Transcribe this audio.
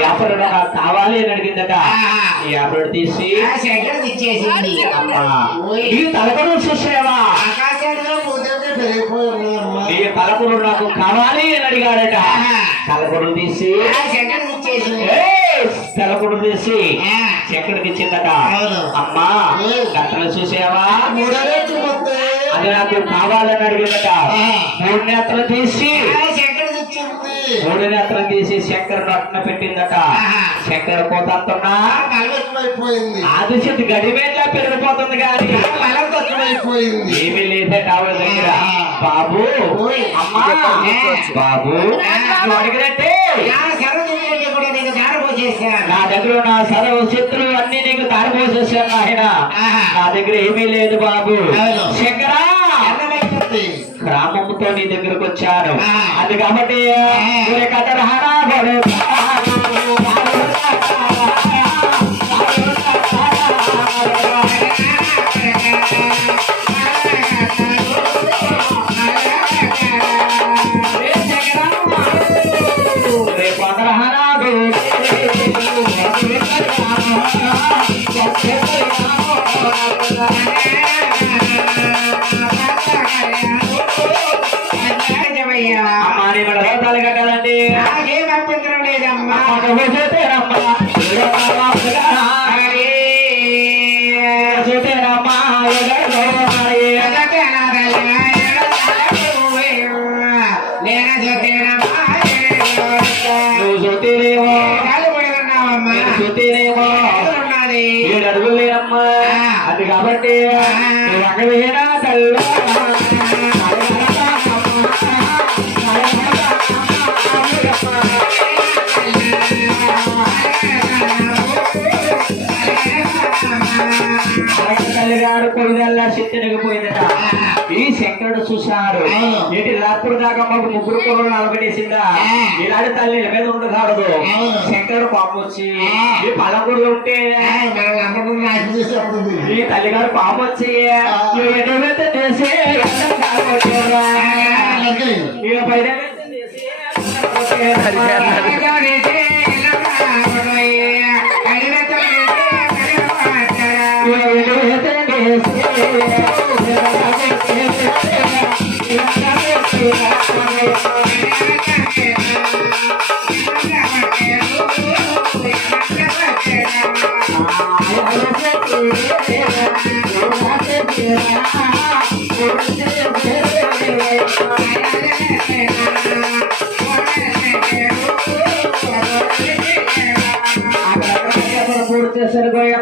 వ్యాపారుడు నాకు కావాలి అని అడిగిందట. వ్యాపారుడు తీసి ఇచ్చేసింది. నీ తలపరు చూసావా? నీ తలపరు నాకు కావాలి అని అడిగాడట. తలపరు తీసి తలపరు తీసి ఎక్కడికి ఇచ్చిందట. అమ్మా గంటలు చూసావా? అది నాకు కావాలని అడిగిందట. 3 నేత్రలు తీసి 3 నేత్రం తీసి చక్కెర నొట్టన పెట్టిందట. చక్కెర పోతున్నా ఆది చెట్టు గడిమేట్లా పెరిగిపోతుంది కానీ ఏమీ లేదే కావాలి దగ్గర. బాబు అమ్మా బాబు నువ్వు అడిగినట్టే నా దగ్గర నా సర్వ శత్రులు అన్ని నీకు దారిపోసేసాను ఆయన. నా దగ్గర ఏమీ లేదు బాబు. చక్కెర గ్రామంతో నీ దగ్గరకు వచ్చాను. అది కాబట్టి కట్టాలండి. నాకేం అభ్యంతరం లేదమ్మా. అడుగులేనమ్మా. అది కాబట్టి అక్కడేనా తల్లి తల్లిగారు కొడుదల్లా శక్తినిగిపోయిందట. ఈ శంకరుడు చూశాడు. ఏంటి రాత్రి దాకా మాకు 3 కొడుకులు అలగడేసిందా? ఇలాంటి తల్లి మీద ఉండకూడదు. శంకరుడు పాపం వచ్చి ఈ పదకొండు ఉంటే ఈ తల్లిగారు పాపం వచ్చి చేసి ఇక పైన పూర్తి సరిపోయా